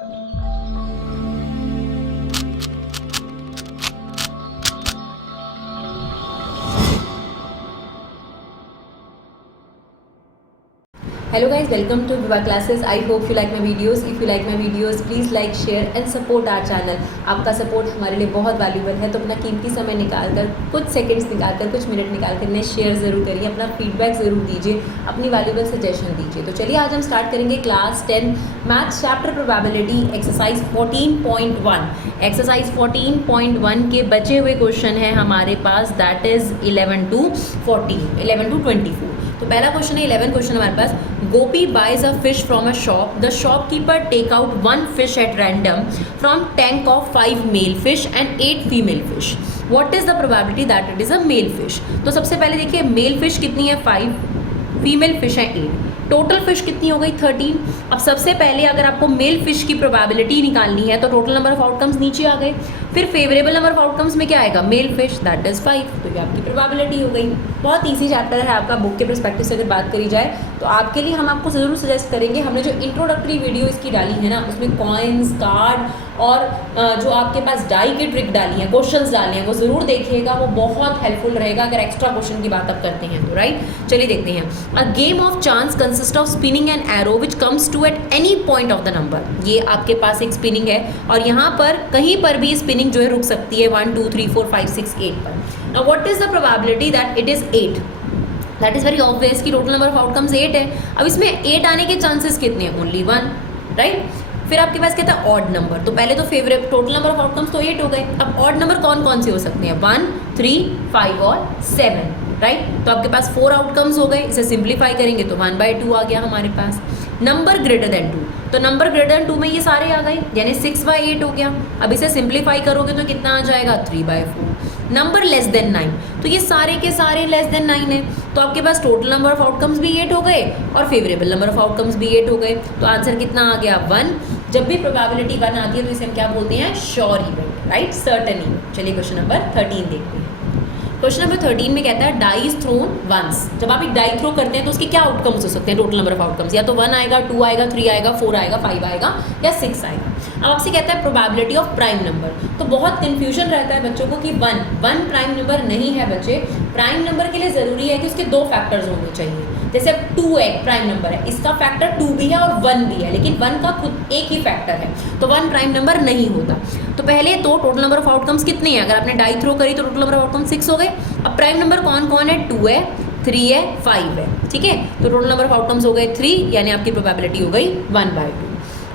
Hello guys, welcome to Viva Classes. I hope you like my videos. If you like my videos, please like, share and support our channel. आपका support हमारे लिए बहुत valuable है, तो अपना कीमती समय निकाल कर, कुछ सेकंड्स निकाल कर, कुछ मिनट निकाल कर ने शेयर ज़रूर करिए, अपना फीडबैक ज़रूर दीजिए, अपनी वैल्यूबल सजेशन दीजिए। तो चलिए आज हम स्टार्ट करेंगे class 10 maths chapter probability exercise 14.1। Exercise 14.1 के बचे हुए क्वेश्चन है हमारे पास, दैट इज़ 11 to 24। तो पहला क्वेश्चन है 11 क्वेश्चन हमारे पास। Gopi buys a fish from a shop, the shopkeeper take out 1 fish at random from tank of 5 male fish and 8 female fish. What is the probability that it is a male fish? तो सबसे पहले देखिए, mail fish कितनी है 5, female fish है 8, total fish कितनी हो गई 13। अब सबसे पहले अगर आपको मेल फिश की प्रोबेबिलिटी निकालनी है तो टोटल नंबर ऑफ आउटकम्स नीचे आ गए, फिर फेवरेबल नंबर ऑफ आउटकम्स में क्या आएगा, मेल फिश दैट इज 5, तो ये आपकी प्रोबेबिलिटी हो गई। बहुत ईजी चैप्टर है आपका, बुक के परस्पेक्टिव से अगर बात करी जाए तो आपके लिए हम आपको ज़रूर सजेस्ट करेंगे, हमने जो इंट्रोडक्टरी वीडियो इसकी डाली है ना, उसमें कॉइन्स, कार्ड और जो आपके पास डाई की ट्रिक डाली है, क्वेश्चंस डाले हैं, वो ज़रूर देखिएगा, वो बहुत हेल्पफुल रहेगा अगर एक्स्ट्रा क्वेश्चन की बात आप करते हैं तो, राइट। चलिए देखते हैं। A game of chance consist of spinning an arrow which comes to at any point of the number. ये आपके पास एक स्पिनिंग है और यहाँ पर कहीं पर भी स्पिनिंग जो है रुक सकती है 1 2 3 4 5 6 8 पर। Now what is the probability that it is 8? That is very obvious कि टोटल नंबर ऑफ आउटकम्स 8 है। अब इसमें 8 आने के चांसेस कितने हैं? Only 1, right. फिर आपके पास कहता है ऑड नंबर, तो पहले तो favourite total number of outcomes तो 8 हो गए। अब ऑड नंबर कौन कौन से हो सकते हैं? 1 3 5 और 7, राइट। तो आपके पास 4 आउटकम्स हो गए। इसे सिंप्लीफाई करेंगे तो 1/2 आ गया हमारे पास। नंबर ग्रेटर देन 2, तो नंबर ग्रेटर देन 2 में ये सारे आ गए, यानी 6/8 हो गया। अब इसे सिंप्लीफाई करोगे तो कितना आ जाएगा? 3/4। नंबर लेस देन 9, तो ये सारे के सारे लेस देन 9 है, तो आपके पास टोटल नंबर ऑफ आउटकम्स भी 8 हो गए और फेवरेबल नंबर ऑफ आउटकम्स भी 8 हो गए। तो आंसर कितना आ गया? 1। जब भी प्रोबेबिलिटी 1 आती है तो इसे हम क्या बोलते हैं? Sure event, right, certain event. चलिए क्वेश्चन नंबर 13 देखते हैं। क्वेश्चन नंबर 13 में कहता है डाई इज थ्रोन वंस। जब आप एक डाई थ्रो करते हैं तो उसके क्या आउटकम्स हो सकते हैं? टोटल नंबर ऑफ आउटकम्स, या तो 1 आएगा, 2 आएगा, 3 आएगा, 4 आएगा, 5 आएगा या 6 आएगा। अब आपसे कहता है प्रोबेबिलिटी ऑफ प्राइम नंबर, तो बहुत कन्फ्यूजन रहता है बच्चों को कि 1 प्राइम नंबर नहीं है बच्चे। प्राइम नंबर के लिए ज़रूरी है कि उसके 2 फैक्टर्स होने चाहिए। जैसे 2 एक प्राइम नंबर है, इसका फैक्टर 2 भी है और 1 भी है, लेकिन 1 का खुद एक ही फैक्टर है, तो 1 प्राइम नंबर नहीं होता। तो पहले तो टोटल नंबर ऑफ आउटकम्स कितने हैं? अगर आपने डाई थ्रो करी तो टोटल नंबर ऑफ आउटकम्स 6 हो गए। अब प्राइम नंबर कौन कौन है? 2 है, 3 है, 5 है, ठीक है। तो टोटल नंबर ऑफ आउटकम्स हो गए 3, यानी आपकी प्रोबेबिलिटी हो गई 1/2।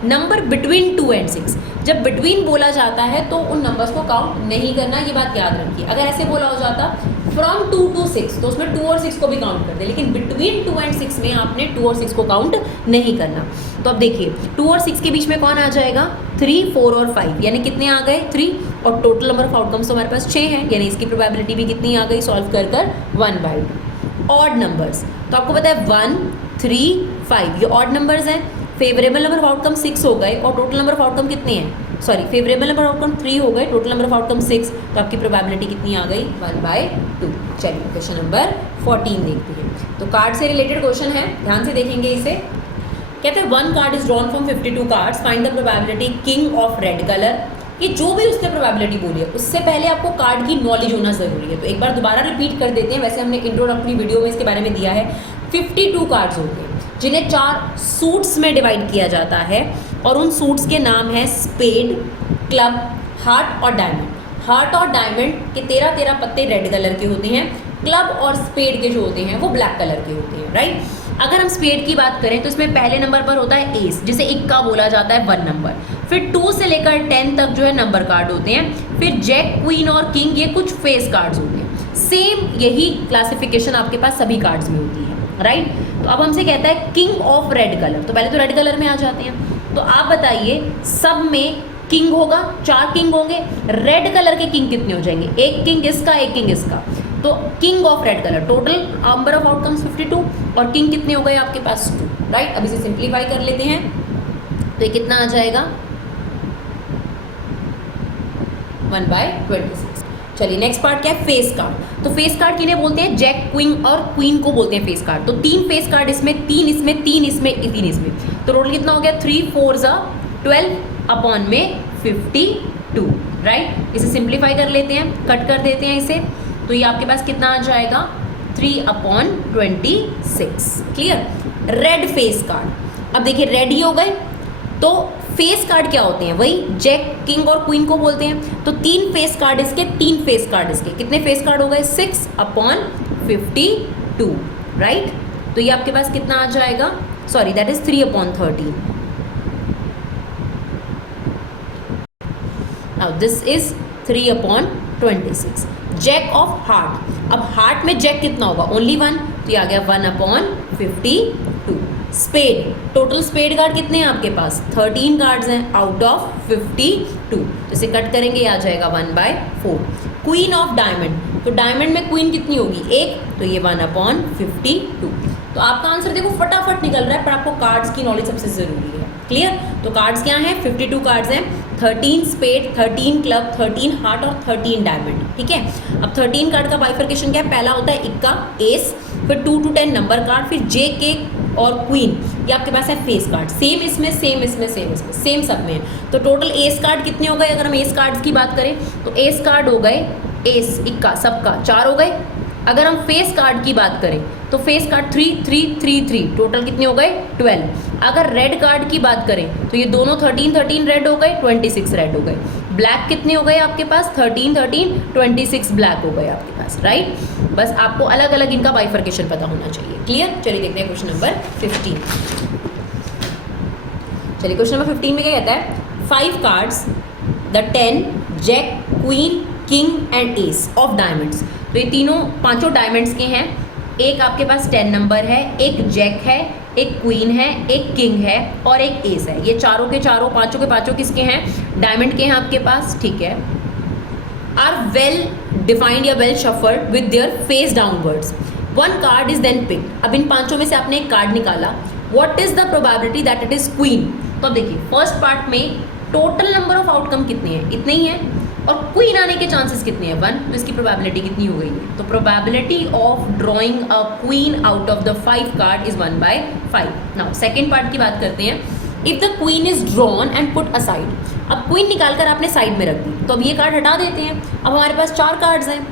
नंबर बिटवीन 2 and 6, जब बिटवीन बोला जाता है तो उन नंबर्स को काउंट नहीं करना, ये बात याद रखिए। अगर ऐसे बोला हो जाता फ्रॉम 2 to 6 तो उसमें 2 और 6 को भी काउंट कर दे, लेकिन बिटवीन 2 and 6 में आपने 2 और 6 को काउंट नहीं करना। तो अब देखिए 2 और 6 के बीच में कौन आ जाएगा? 3 4 और 5, यानी कितने आ गए? 3, और टोटल नंबर ऑफ आउटकम्स तो हमारे पास 6 है, यानी इसकी प्रोबेबिलिटी भी कितनी आ गई? सॉल्व कर 1/2। ऑड नंबर्स, तो आपको पता है 1 3 5 ये ऑड नंबर्स हैं। फेवरेबल नंबर ऑफ आउटकम 6 हो गए और टोटल नंबर ऑफ आउटकम कितने हैं? Sorry, favourable number of outcome 3 हो गए, टोटल नंबर ऑफ आउटकम 6, तो आपकी प्रोबेबिलिटी कितनी आ गई? 1/2। चलिए क्वेश्चन नंबर 14 देखते हैं। तो कार्ड से रिलेटेड क्वेश्चन है, ध्यान से देखेंगे इसे। कहते हैं 1 card is drawn from 52 cards, find the probability king of red colour. ये जो भी उसने प्रोबेबिलिटी बोली है उससे पहले आपको कार्ड की नॉलेज होना ज़रूरी है। तो एक बार दोबारा रिपीट कर देते हैं, वैसे हमने इंट्रोडक्टरी वीडियो में इसके बारे में दिया है। 52 कार्ड्स होते हैं जिन्हें 4 सूट्स में डिवाइड किया जाता है और उन सूट्स के नाम हैं स्पेड, क्लब, हार्ट और डायमंड। हार्ट और डायमंड के 13 पत्ते रेड कलर के होते हैं, क्लब और स्पेड के जो होते हैं वो ब्लैक कलर के होते हैं, राइट। अगर हम स्पेड की बात करें तो इसमें पहले नंबर पर होता है एस, जिसे इक्का बोला जाता है 1 नंबर। फिर 2 से लेकर 10 तक जो है नंबर कार्ड होते हैं। फिर जैक, क्वीन और किंग ये कुछ फेस कार्ड्स होते हैं। सेम यही क्लासिफिकेशन आपके पास सभी कार्ड्स में होती है, राइट। तो अब हमसे कहता है किंग ऑफ रेड कलर, तो पहले तो रेड कलर में आ जाते हैं। तो आप बताइए सब में किंग होगा, 4 किंग होंगे, रेड कलर के किंग कितने हो जाएंगे? एक किंग इसका, एक किंग इसका, तो king of red colour total number of outcomes 52 और किंग कितने हो गए आपके पास? 2, राइट। अब इसे सिंप्लीफाई कर लेते हैं तो ये कितना आ जाएगा? 1/26। चलिए नेक्स्ट पार्ट क्या है? Face card. तो फेस कार्ड किन्हें बोलते हैं? जैक, क्वीन और क्वीन को बोलते हैं फेस कार्ड। तो 3 फेस कार्ड इसमें, 3 इसमें, 3 इसमें, 3 इसमें, तो टोटल कितना हो गया? 3 4 12, अपॉन में 52, राइट। इसे सिंप्लीफाई कर लेते हैं, कट कर देते हैं इसे, तो ये आपके पास कितना आ जाएगा 3/26। क्लियर। रेड फेस कार्ड, अब देखिए रेड ही हो गए, तो फेस कार्ड क्या होते हैं, वही जैक, किंग और क्वीन को बोलते हैं। तो 3 फेस कार्ड इसके, 3 फेस कार्ड इसके, कितने फेस कार्ड हो गए 6/52, राइट। तो ये आपके पास कितना आ जाएगा, sorry that is 3/13। Now this is 3/26। Jack of heart, अब हार्ट में जैक कितना होगा, ओनली 1, तो ये आ गया 1/52। स्पेड, टोटल स्पेड कार्ड कितने हैं आपके पास, 13 कार्ड्स हैं आउट ऑफ 52, तो इसे कट करेंगे, ये आ जाएगा 1/4। क्वीन ऑफ डायमंड, तो डायमंड में क्वीन कितनी होगी 1, तो ये 1/52। तो आपका आंसर देखो फटाफट निकल रहा है, पर आपको कार्ड्स की नॉलेज सबसे जरूरी है। क्लियर। तो कार्ड्स क्या हैं, 52 कार्ड्स हैं, 13 स्पेड, 13 क्लब, 13 हार्ट और 13 डायमंड। ठीक है। अब 13 कार्ड का बाइफर्केशन क्या है, पहला होता है इक्का, एस, फिर 2 to 10 नंबर कार्ड, फिर जे, के और क्वीन, ये आपके पास है फेस कार्ड। सेम इसमें, सेम इसमें, सेम इसमें, सेम सब में है। तो टोटल एस कार्ड कितने हो गए, अगर हम एस कार्ड्स की बात करें तो एस कार्ड हो गए, एस इक्का सबका 4 हो गए। अगर हम फेस कार्ड की बात करें तो फेस कार्ड 3 3 3 3, टोटल कितने हो गए 12। अगर रेड कार्ड की बात करें तो ये दोनों 13 13 रेड हो गए, 26 रेड हो गए। ब्लैक कितने हो गए आपके पास, 13 13, 26 ब्लैक हो गए आपके पास, राइट। बस आपको अलग अलग इनका बाइफर्केशन पता होना चाहिए। क्लियर। चलिए देखते हैं क्वेश्चन नंबर 15। चलिए क्वेश्चन नंबर 15 में क्या कहता है, 5 cards the 10 jack, queen, king and ace of diamonds. तो ये तीनों पांचों डायमंड्स के हैं। एक आपके पास 10 नंबर है, एक जैक है, एक क्वीन है, एक किंग है और एक एस है। ये चारों के चारों, पांचों के पांचों किसके हैं, डायमंड के हैं आपके पास। ठीक है। आर वेल डिफाइंड या well shuffled with their face downwards, 1 card is then picked. अब इन पांचों में से आपने एक कार्ड निकाला, what is the probability that it is queen. तो अब देखिए फर्स्ट पार्ट में टोटल नंबर ऑफ आउटकम कितने हैं, इतने ही हैं, और क्वीन आने के चांसेस कितने हैं 1, तो इसकी प्रोबेबिलिटी कितनी हो गई है। तो probability of drawing a queen out of the 5 card is 1/5। Now second part की बात करते हैं, if the queen is drawn and put aside. अब क्वीन निकालकर आपने साइड में रख दी, तो अब ये कार्ड हटा देते हैं। अब हमारे पास 4 कार्ड्स हैं।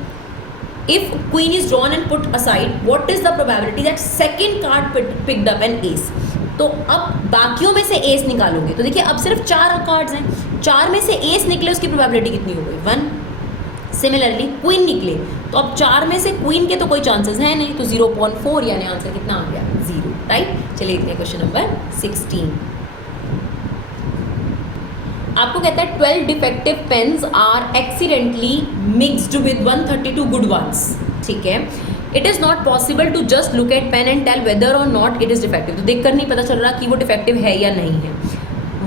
If queen is drawn and put aside, what is the probability that second card picked up an S. तो अब बाकियों में से एस निकालोगे, तो देखिए अब सिर्फ 4 कार्ड्स हैं, 4 में से एस निकले, उसकी प्रोबेबिलिटी कितनी हो गई 1। सिमिलरली क्वीन निकले, तो अब 4 में से क्वीन के तो कोई चांसेस है नहीं, तो 0.4, यानी आंसर कितना आ गया 0, राइट। चलिए देखते हैं क्वेश्चन नंबर 16। आपको कहता है 12 defective pens are accidentally mixed with 132 good ones. ठीक है। It is not possible to just look at pen and tell whether or not it is defective. तो देखकर नहीं पता चल रहा कि वो डिफेक्टिव है या नहीं है।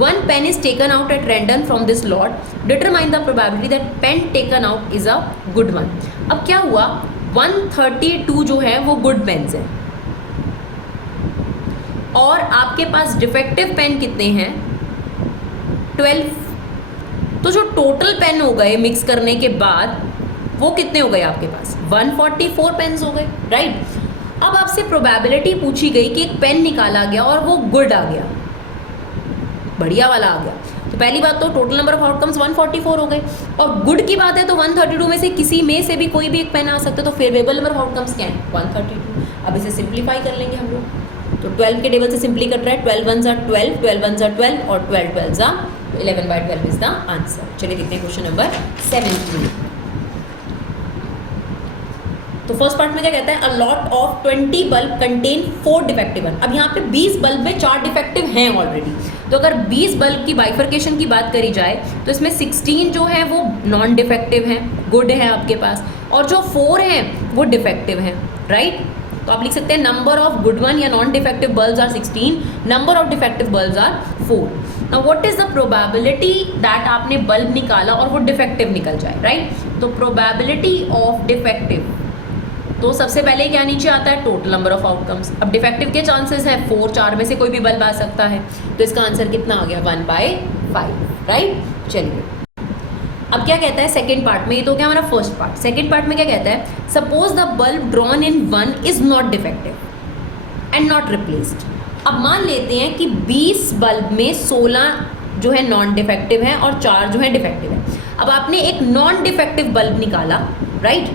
1 pen is taken out at random from this lot, determine the probability that pen taken out is a good one. अब क्या हुआ, 132 जो है वो गुड पेन्स हैं, और आपके पास डिफेक्टिव पेन कितने हैं 12। तो जो टोटल पेन हो गए मिक्स करने के बाद वो कितने हो गए आपके पास 144 पेन्स हो गए, राइट। अब आपसे प्रोबेबिलिटी पूछी गई कि एक पेन निकाला गया और वो गुड आ गया, बढ़िया वाला आ गया। तो पहली बात तो टोटल नंबर ऑफ आउटकम्स 144 हो गए, और गुड की बात है तो 132 में से किसी में से भी कोई भी एक पेन आ सकता है, तो फेवरेबल नंबर ऑफ आउटकम्स क्या है 132। अब इसे सिंप्लीफाई कर लेंगे हम लोग, तो 12 के टेबल से सिंपली कट रहा है, 12 1s are 12, 12 1s are 12 और 12 12s are 11/12 is the answer. चलिए देखते हैं क्वेश्चन नंबर 17। तो फर्स्ट पार्ट में क्या कहता है, a lot of 20 bulb contain 4 defective one. अब यहाँ पे 20 बल्ब में 4 डिफेक्टिव हैं ऑलरेडी, तो अगर 20 बल्ब की बाइफर्केशन की बात करी जाए तो इसमें 16 जो है वो नॉन डिफेक्टिव हैं, गुड है आपके पास, और जो 4 हैं वो डिफेक्टिव हैं, राइट। तो आप लिख सकते हैं नंबर ऑफ गुड वन या non defective bulbs are 16, number of defective bulbs are 4। Now what is the probability that आपने बल्ब निकाला और वो डिफेक्टिव निकल जाए, राइट। तो प्रोबेबिलिटी ऑफ डिफेक्टिव, तो सबसे पहले क्या नीचे आता है टोटल नंबर ऑफ आउटकम्स। अब डिफेक्टिव के चांसेस है 4, 4 में से कोई भी बल्ब आ सकता है, तो इसका आंसर कितना आ गया 1/5, राइट। चलिए अब क्या कहता है सेकेंड पार्ट में, ये तो क्या हमारा फर्स्ट पार्ट। सेकेंड पार्ट में क्या कहता है, suppose the bulb drawn in 1 is not defective and not replaced. अब मान लेते हैं कि 20 बल्ब में 16 जो है नॉन डिफेक्टिव है और 4 जो है डिफेक्टिव है। अब आपने एक नॉन डिफेक्टिव बल्ब निकाला, राइट,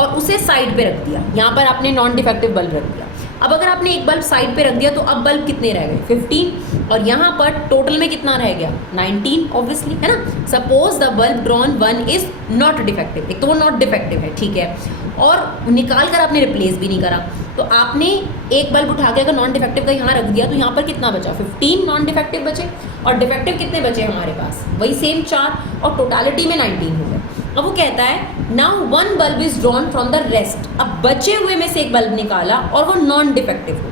और उसे साइड पे रख दिया। यहाँ पर आपने नॉन डिफेक्टिव बल्ब रख दिया। अब अगर आपने एक बल्ब साइड पे रख दिया तो अब बल्ब कितने रह गए? 15, और यहाँ पर टोटल में कितना रह गया? 19 ऑब्वियसली, है ना। Suppose the bulb drawn 1 is not defective, एक तो वो नॉट डिफेक्टिव है, ठीक है, और निकाल कर आपने रिप्लेस भी नहीं करा, तो आपने एक बल्ब उठा के अगर नॉन डिफेक्टिव का यहाँ रख दिया तो यहाँ पर कितना बचा? 15 नॉन डिफेक्टिव बचे, और डिफेक्टिव कितने बचे हमारे पास? वही सेम 4, और टोटालिटी में 19 हो गए। अब वो कहता है now 1 bulb is drawn from the rest, अब बचे हुए में से एक बल्ब निकाला और वो नॉन डिफेक्टिव हो,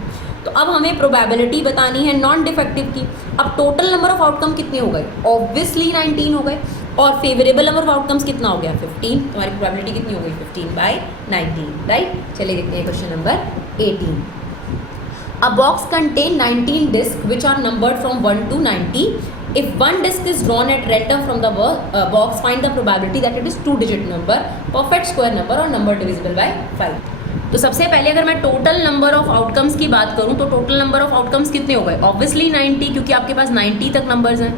तो अब हमें प्रोबेबिलिटी बतानी है नॉन डिफेक्टिव की। अब टोटल नंबर ऑफ आउटकम कितने हो गए? ऑब्वियसली 19 हो गए, और फेवरेबल नंबर ऑफ आउटकम्स कितना हो गया? 15, तुम्हारी प्रोबेबिलिटी कितनी हो गई? 15/19, राइट। चलिए देखते हैं question number 18। A box contain 19 disc which are numbered from 1 to 90. If one disk is drawn at random from the box, find the probability that it is 2-digit number, perfect square number or number divisible by 5. तो सबसे पहले अगर मैं total number of outcomes की बात करूं तो total number of outcomes कितने हो गए? ऑब्वियसली 90, क्योंकि आपके पास 90 तक नंबर्स हैं।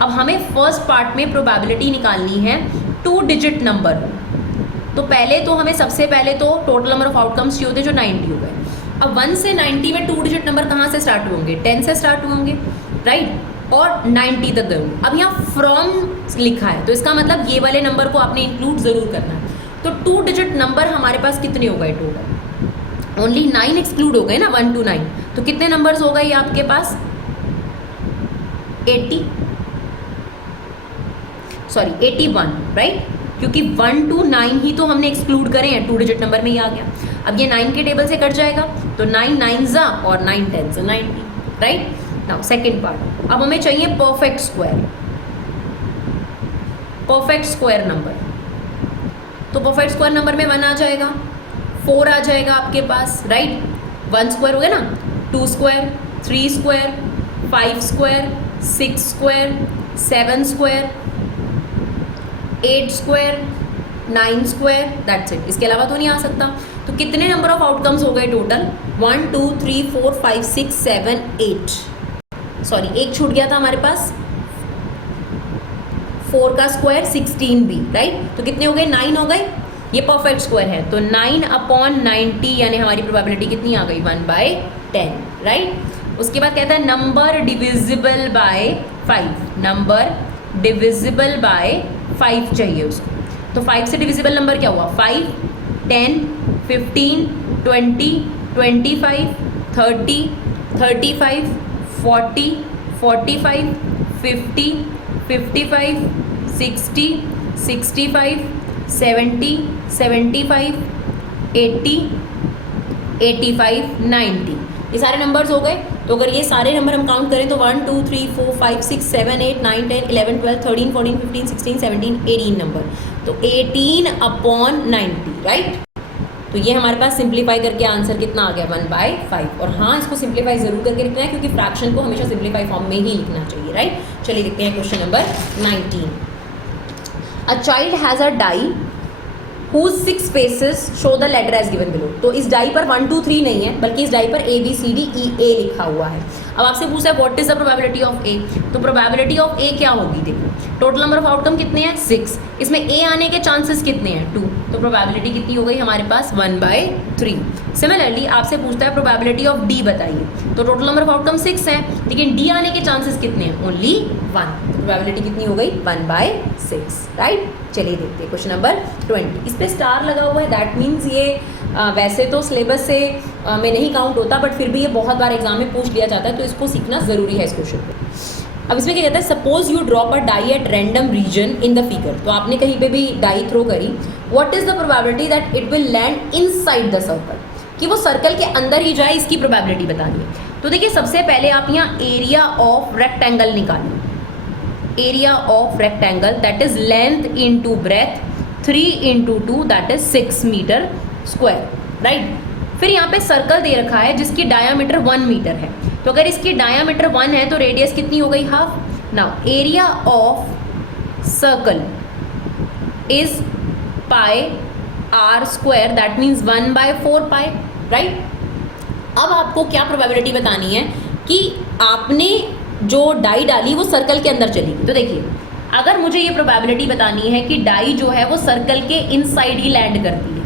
अब हमें फर्स्ट पार्ट में प्रोबेबिलिटी निकालनी है 2-digit नंबर। तो पहले तो हमें सबसे पहले तो टोटल नंबर ऑफ आउटकम्स चाहिए होते जो 90 हो गए। अब 1 से 90 में 2-digit नंबर कहाँ से स्टार्ट होंगे? 10 से स्टार्ट होंगे, राइट, और 90 तक गए। अब यहाँ फ्रॉम लिखा है तो इसका मतलब ये वाले नंबर को आपने इंक्लूड जरूर करना है। तो 2-digit नंबर हमारे पास कितने हो गए टोटल? ओनली 9 एक्सक्लूड हो गए ना, 1 to 9, तो कितने नंबर्स हो गए ये आपके पास? 81, राइट, क्योंकि 1 to 9 ही तो हमने एक्सक्लूड करे हैं, 2-digit नंबर में ही आ गया। अब ये 9 के टेबल से कट जाएगा तो 9 9 और 9 10 90, राइट। नाउ सेकेंड पार्ट, अब हमें चाहिए परफेक्ट स्क्वायर नंबर। तो परफेक्ट स्क्वायर नंबर में 1 आ जाएगा, 4 आ जाएगा आपके पास, राइट, 1 स्क्वायर हो गया ना, 2 square, 3 square, 5 square, 6 square, 7 square, 8 square, 9 square, that's it. इसके अलावा तो नहीं आ सकता। तो कितने नंबर ऑफ आउटकम्स हो गए टोटल? 1 2 3 4 5 6 7 8, सॉरी एक छूट गया था हमारे पास, 4 का स्क्वायर 16 भी, राइट। तो कितने हो गए? 9 हो गए। ये परफेक्ट स्क्वायर है तो 9/90 यानी हमारी प्रोबेबिलिटी कितनी आ गई? 1/10, राइट। उसके बाद कहता है number divisible by 5, number divisible by 5 चाहिए उसको। तो 5 से डिविजिबल नंबर क्या हुआ? 5, 10, 15, 20, 25, 30, 35, 40, 45, 50, 55, 60, 65, 70, 75, 80, 85, 90, ये सारे नंबर्स हो गए। तो अगर ये सारे नंबर हम काउंट करें तो 1 2 3 4 5 6 7 8 9 10 11 12 13 14 15 16 17 18 नंबर, तो 18/90, राइट। तो ये हमारे पास सिंप्लीफाई करके आंसर कितना आ गया? 1/5। और हाँ, इसको सिंप्लीफाई जरूर करके लिखना है क्योंकि फ्रैक्शन को हमेशा सिंप्लीफाई फॉर्म में ही लिखना चाहिए, राइट। चलिए देखते हैं question number 19। A child has a die whose 6 faces show the letter as given below। तो इस डाई पर 1 2 3 नहीं है बल्कि इस डाई पर ABCDEA लिखा हुआ है। अब आपसे पूछा है what is the probability of A, तो प्रोबेबिलिटी ऑफ ए क्या होगी? देखो टोटल नंबर ऑफ आउटकम कितने हैं? 6, इसमें ए आने के चांसेस कितने हैं? 2, तो प्रोबेबिलिटी कितनी हो गई हमारे पास? 1/3। सिमिलरली आपसे पूछता है प्रोबेबिलिटी ऑफ डी बताइए, तो टोटल नंबर ऑफ आउटकम 6 है लेकिन डी आने के चांसेस कितने हैं? ओनली 1, प्रोबेबिलिटी कितनी हो गई? 1/6, राइट। चलिए देखते हैं क्वेश्चन नंबर 20। इस पे स्टार लगा हुआ है, दैट मीन्स ये वैसे तो सिलेबस से में नहीं काउंट होता बट फिर भी ये बहुत बार एग्जाम में पूछ लिया जाता है तो इसको सीखना ज़रूरी है इस क्वेश्चन को। अब इसमें क्या कहता है? Suppose you drop a die at random region in the figure. तो आपने कहीं पे भी डाई थ्रो करी, what is the probability that it will land inside the circle, कि वो सर्कल के अंदर ही जाए, इसकी प्रोबेबिलिटी बतानी है। तो देखिए सबसे पहले आप यहाँ एरिया ऑफ रेक्टेंगल निकालें, area of rectangle that is length into breadth 3 × 2 that is 6 metre square, right. फिर यहाँ पे सर्कल दे रखा है जिसकी डायामीटर 1 मीटर है, तो अगर इसकी डायामीटर 1 है तो रेडियस कितनी हो गई? Half. Now area of circle is πr² that means 1/4 pi, right. अब आपको क्या प्रोबेबिलिटी बतानी है कि आपने जो डाई डाली वो सर्कल के अंदर चली गई। तो देखिए, अगर मुझे ये प्रोबेबिलिटी बतानी है कि डाई जो है वो सर्कल के इनसाइड ही लैंड करती है,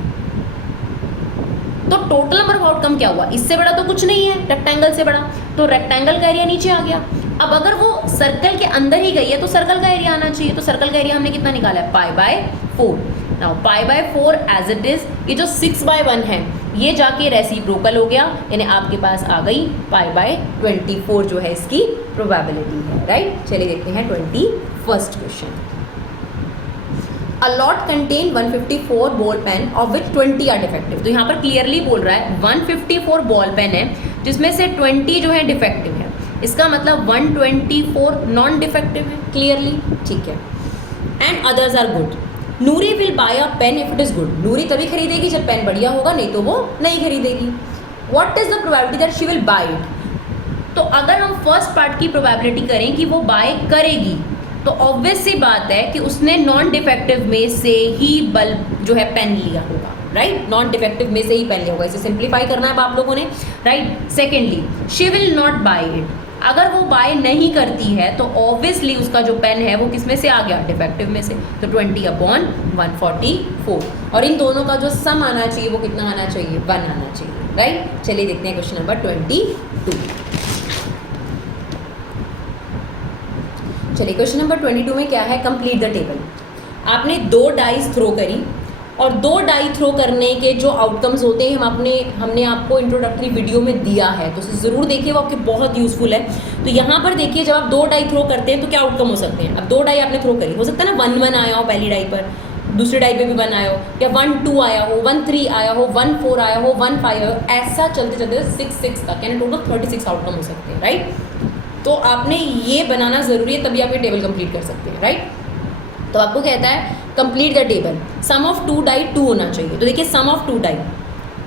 तो टोटल नंबर ऑफ आउटकम क्या हुआ, इससे बड़ा तो कुछ नहीं है रेक्टेंगल से बड़ा, तो रेक्टेंगल का एरिया नीचे आ गया। अब अगर वो सर्कल के अंदर ही गई है तो सर्कल का एरिया आना चाहिए, तो सर्कल का एरिया हमने कितना निकाला है, π/4। नाउ π/4 एज इट इज, ये जो 6/1 है ये जाके रेसिप्रोकल हो गया, यानी आपके पास आ गई π/24 जो है इसकी प्रोबेबिलिटी है, राइट। चलिए देखते हैं 21st question. A lot contain 154 ball pen of which 20 are defective। तो यहाँ पर क्लियरली बोल रहा है 154 बॉल पेन है जिसमें से 20 जो है डिफेक्टिव है, इसका मतलब 124 नॉन डिफेक्टिव है, क्लियरली, ठीक है। And others are good. Noori will buy a pen if it is good. Noori तभी खरीदेगी जब पेन बढ़िया होगा, नहीं तो वो नहीं खरीदेगी। What is the probability that she will buy it. तो अगर हम फर्स्ट पार्ट की प्रोबेबिलिटी करें कि वो बाय करेगी, तो ऑब्वियस सी बात है कि उसने नॉन डिफेक्टिव में से ही बल्ब जो है पेन लिया होगा, राइट। नॉन डिफेक्टिव में से ही पेन लिया होगा, इसे सिंप्लीफाई करना है आप लोगों ने, right. Secondly, she will not buy it. अगर वो बाय नहीं करती है तो ऑब्वियसली उसका जो पेन है वो किस में से आ गया, डिफेक्टिव में से, तो 20/144। और इन दोनों का जो सम आना चाहिए वो कितना आना चाहिए, 1 आना चाहिए, राइट। चलिए देखते हैं क्वेश्चन नंबर 22। चलिए क्वेश्चन नंबर 22 में क्या है, कंप्लीट द टेबल। आपने 2 डाइस थ्रो करी और 2 डाई थ्रो करने के जो आउटकम्स होते हैं हमने आपको इंट्रोडक्टरी वीडियो में दिया है, तो उसे ज़रूर देखिए, वो आपके बहुत यूज़फुल है। तो यहाँ पर देखिए, जब आप 2 डाई थ्रो करते हैं तो क्या आउटकम हो सकते हैं। अब 2 डाई आपने थ्रो करी, हो सकता है ना 1-1 आया हो पहली डाई पर, दूसरी डाई पे भी 1 आया हो, या 1-2 आया हो, 1-3 आया हो, 1-4 आया हो, 1-5 आया हो, ऐसा चलते चलते 6-6 तक, यानी टोटल 36 आउटकम हो सकते हैं, राइट। तो आपने ये बनाना ज़रूरी है, तभी आप ये टेबल कंप्लीट कर सकते हैं, राइट। तो आपको कहता है complete the table, sum of 2 die 2 होना चाहिए। तो देखिए सम ऑफ 2 डाई,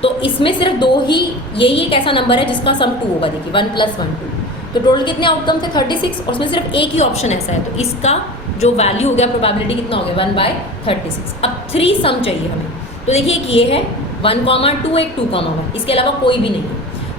तो इसमें सिर्फ 2 ही, यही एक ऐसा नंबर है जिसका सम 2 होगा। देखिए 1 + 1 2, तो टोटल कितने आउटकम थे 36, और उसमें सिर्फ एक ही ऑप्शन ऐसा है, तो इसका जो वैल्यू हो गया, प्रोबेबिलिटी कितना हो गया, 1/36। अब 3 सम चाहिए हमें, तो देखिए एक ये है 1,2, एक 2,1, इसके अलावा कोई भी नहीं है।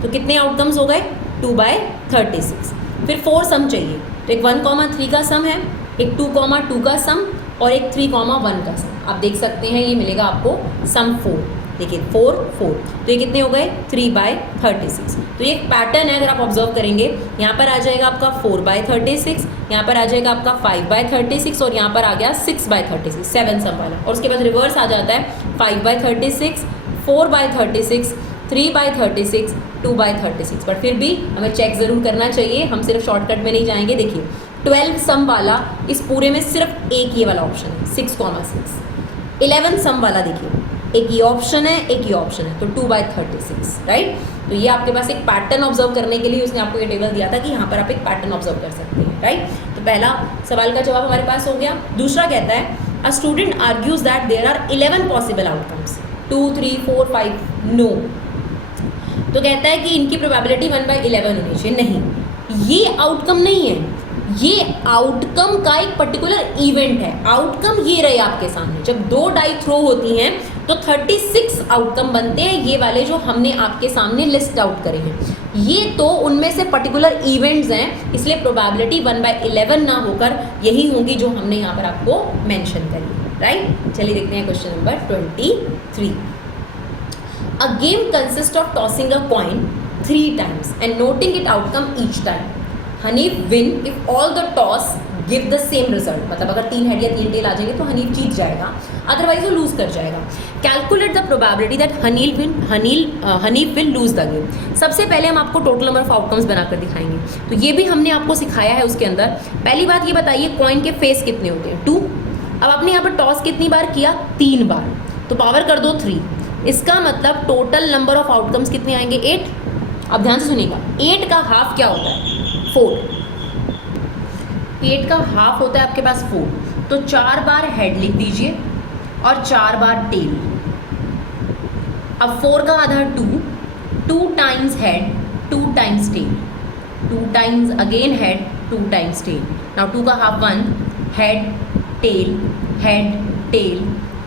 तो कितने आउटकम्स हो गए, 2/36। फिर 4 सम चाहिए, तो एक 1,3 का सम है, एक 2,2 का सम, और एक 3,1 का सम। आप देख सकते हैं ये मिलेगा आपको सम 4। देखिए 4 4, तो ये कितने हो गए, 3/36। तो ये एक पैटर्न है, अगर आप ऑब्जर्व करेंगे, यहाँ पर आ जाएगा आपका 4/36, यहाँ पर आ जाएगा आपका 5/36, और यहाँ पर आ गया 6/36, 7 सम वाला। और उसके बाद रिवर्स आ जाता है 5/36, 4/36, 3/36, 2/36। बट फिर भी हमें चेक ज़रूर करना चाहिए, हम सिर्फ शॉर्टकट में नहीं जाएंगे। देखिए 12 सम वाला इस पूरे में सिर्फ एक ये वाला ऑप्शन है, 6,6। 11 सम वाला देखिए, एक ये ऑप्शन है, एक ये ऑप्शन है, तो 2/36, राइट। तो ये आपके पास एक पैटर्न ऑब्जर्व करने के लिए उसने आपको ये टेबल दिया था कि यहाँ पर आप एक पैटर्न ऑब्जर्व कर सकते हैं, राइट। तो पहला सवाल का जवाब हमारे पास हो गया। दूसरा कहता है a student argues that there are 11 possible outcomes, 2 3 4 5 no. तो कहता है कि इनकी प्रोबेबिलिटी 1/11 होनी चाहिए। नहीं, ये आउटकम नहीं है, ये आउटकम का एक पर्टिकुलर इवेंट है। आउटकम ये रहे आपके सामने, जब 2 डाई थ्रो होती हैं तो 36 आउटकम बनते हैं, ये वाले जो हमने आपके सामने लिस्ट आउट करे हैं। ये तो उनमें से पर्टिकुलर इवेंट्स हैं, इसलिए प्रोबेबिलिटी 1/11 ना होकर यही होंगी जो हमने यहाँ पर आपको मेंशन करी, राइट। चलिए देखते हैं question number 23। A game consist of tossing a coin 3 times and noting it outcome each time. Hanif win if all the toss give the same result. मतलब अगर 3 हेड या 3 टेल आ जाएंगे तो हनीफ जीत जाएगा, अदरवाइज वो लूज कर जाएगा। Calculate the probability that Hanif will lose the game. सबसे पहले हम आपको टोटल नंबर ऑफ आउटकम्स बनाकर दिखाएंगे, तो ये भी हमने आपको सिखाया है उसके अंदर। पहली बात ये बताइए कॉइन के फेस कितने होते हैं, 2। अब आपने यहाँ पर टॉस कितनी बार किया, 3 बार, तो पावर कर दो 3। इसका मतलब टोटल नंबर ऑफ आउटकम्स कितने आएंगे, 8। अब ध्यान से सुनिएगा, 8 का हाफ क्या होता है, 4। 8 का हाफ होता है आपके पास 4, तो 4 बार हेड लिख दीजिए और 4 बार टेल। अब 4 का आधा 2, 2 times head, 2 times tail, 2 times again head, 2 times tail. Now 2 का half 1, head tail head tail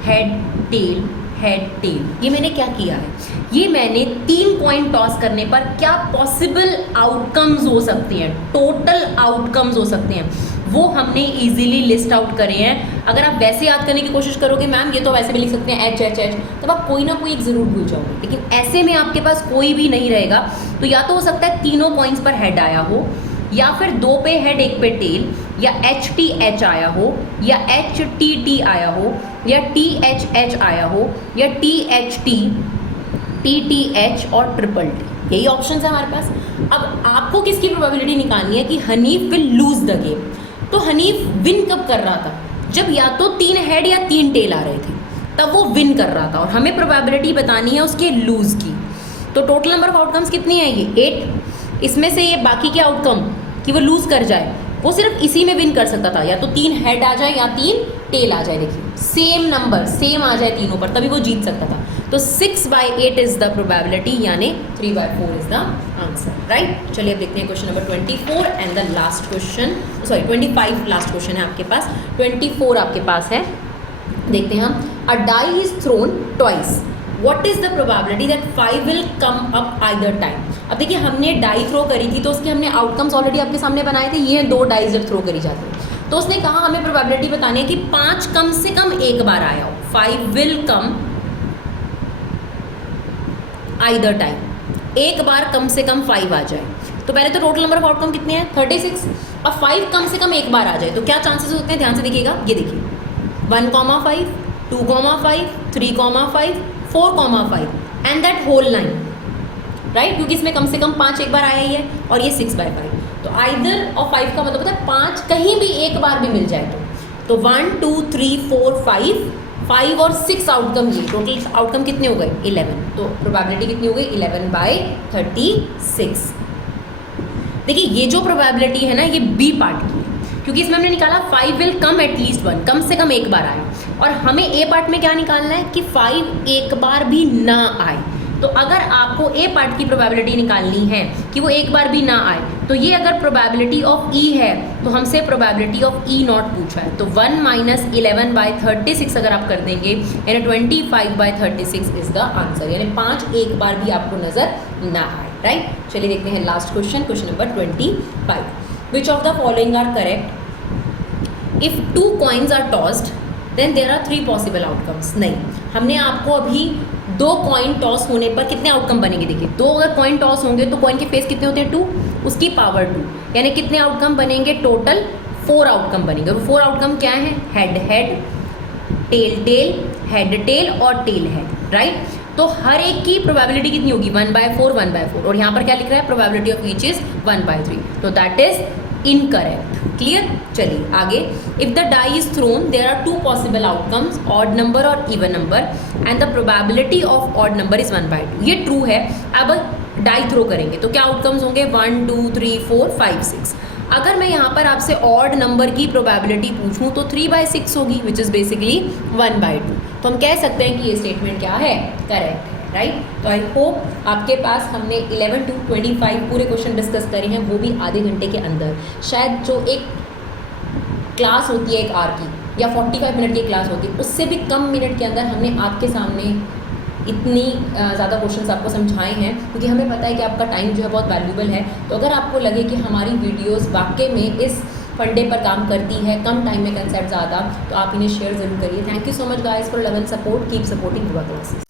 head tail head tail. ये मैंने क्या किया है, ये मैंने 3 कॉइन टॉस करने पर क्या पॉसिबल आउटकम्स हो सकते हैं, टोटल आउटकम्स हो सकते हैं, वो हमने इजीली लिस्ट आउट करे हैं। अगर आप वैसे याद करने की कोशिश करोगे मैम ये तो वैसे भी लिख सकते हैं एच एच एच, तब आप कोई ना कोई एक ज़रूर भूल जाओगे। लेकिन ऐसे में आपके पास कोई भी नहीं रहेगा, तो या तो हो सकता है तीनों कॉइन्स पर हेड आया हो, या फिर 2 पे हेड 1 पे टेल, या एच टी एच आया हो, या एच टी टी आया हो, या टी एच एच आया हो, या T H T, T T H और ट्रिपल टी। यही ऑप्शन है हमारे पास। अब आपको किसकी प्रोबेबिलिटी निकालनी है कि Hanif will lose the game. तो हनीफ विन कब कर रहा था, जब या तो 3 हेड या 3 टेल आ रहे थे, तब वो विन कर रहा था, और हमें प्रोबेबिलिटी बतानी है उसके लूज की। तो टोटल नंबर ऑफ आउटकम्स कितनी है ये 8। इसमें से ये बाकी के आउटकम कि वो लूज कर जाए, वो सिर्फ इसी में विन कर सकता था, या तो 3 हेड आ जाए या 3 टेल आ जाए। देखिए सेम नंबर सेम आ जाए तीनों पर, तभी वो जीत सकता था। तो 6/8 इज द प्रोबेबिलिटी, यानी 3/4 इज द आंसर, राइट। चलिए अब देखते हैं question number 24 and the last question, sorry 25 last question है आपके पास, 24 आपके पास है। देखते हैं हम। A die is thrown twice, what is the probability that 5 will come up either time. अब देखिए हमने डाई थ्रो करी थी, तो उसके हमने आउटकम्स ऑलरेडी आपके सामने बनाए थे। ये 2 डाई जब थ्रो करी जाती है, तो उसने कहा हमें प्रोबेबिलिटी बतानी है कि 5 कम से कम एक बार आया हो, 5 विल कम आइदर टाइम, एक बार कम से कम 5 आ जाए। तो पहले तो टोटल नंबर ऑफ आउटकम कितने हैं 36, और 5 कम से कम एक बार आ जाए तो क्या चांसेस होते हैं, ध्यान से देखिएगा। ये देखिए 1,5, 2,5, 3,5, 4,5 and that whole line, right, क्योंकि इसमें कम से कम 5 एक बार आया ही है, और ये 6/5। तो आइदर और 5 का मतलब होता है 5 कहीं भी एक बार भी मिल जाए तो 1 2 3 4 5 और 6 आउटकम, ये टोटल आउटकम कितने हो गए 11। तो प्रोबेबिलिटी कितनी हो गई 11/36। देखिए ये जो प्रोबेबिलिटी है ना ये बी पार्ट की है, क्योंकि इसमें हमने निकाला 5 विल कम एटलीस्ट 1, कम से कम एक बार आए, और हमें ए पार्ट में क्या निकालना है कि 5 एक बार भी ना आए। तो अगर आपको ए पार्ट की प्रोबेबिलिटी निकालनी है कि वो एक बार भी ना आए, तो ये अगर प्रोबेबिलिटी ऑफ ई है तो हमसे प्रोबेबिलिटी ऑफ ई नॉट पूछा है, तो 1 - 11/36 अगर आप कर देंगे, यानी 25/36 इज द आंसर, यानी 5 एक बार भी आपको नजर ना आए, राइट। चलिए देखते हैं last question, question number 25। Which of the following are correct if 2 coins are tossed then there are 3 possible outcomes. नहीं, हमने आपको अभी 2 कॉइन टॉस होने पर कितने आउटकम बनेंगे, देखिए 2 अगर कॉइन टॉस होंगे तो कॉइन के फेस कितने होते हैं 2, उसकी पावर 2, यानी कितने आउटकम बनेंगे टोटल 4 आउटकम बनेंगे। और 4 आउटकम क्या है, head head, tail tail, head tail और टेल हेड, राइट। तो हर एक की प्रोबेबिलिटी कितनी होगी 1/4 1/4, और यहाँ पर क्या लिख रहा है प्रोबेबिलिटी ऑफ ईच इज 1/3, तो दैट इज इनकरेक्ट। क्लियर। चलिए आगे। If the die is thrown there are 2 possible outcomes, odd number और even number, and the probability of odd number is 1/2। ये ट्रू है। अब डाई थ्रो करेंगे तो क्या आउटकम्स होंगे 1 2 3 4 5 6। अगर मैं यहाँ पर आपसे ऑड नंबर की प्रोबेबिलिटी पूछूं तो 3/6 होगी, विच इज़ बेसिकली 1/2। तो हम कह सकते हैं कि ये स्टेटमेंट क्या है, करेक्ट है, राइट। तो आई होप आपके पास हमने 11 to 25 पूरे क्वेश्चन डिस्कस करे हैं, वो भी आधे घंटे के अंदर। शायद जो एक क्लास होती है एक आर की या 45 मिनट की क्लास होती है, उससे भी कम मिनट के अंदर हमने आपके सामने इतनी ज़्यादा क्वेश्चंस आपको समझाए हैं, क्योंकि हमें पता है कि आपका टाइम जो है बहुत वैल्यूबल है। तो अगर आपको लगे कि हमारी वीडियोस वाकई में इस फंडे पर काम करती है, कम टाइम में कंसेप्ट ज़्यादा, तो आप इन्हें शेयर ज़रूर करिए। Thank you so much guys for love and support, keep supporting युवा क्लासेस।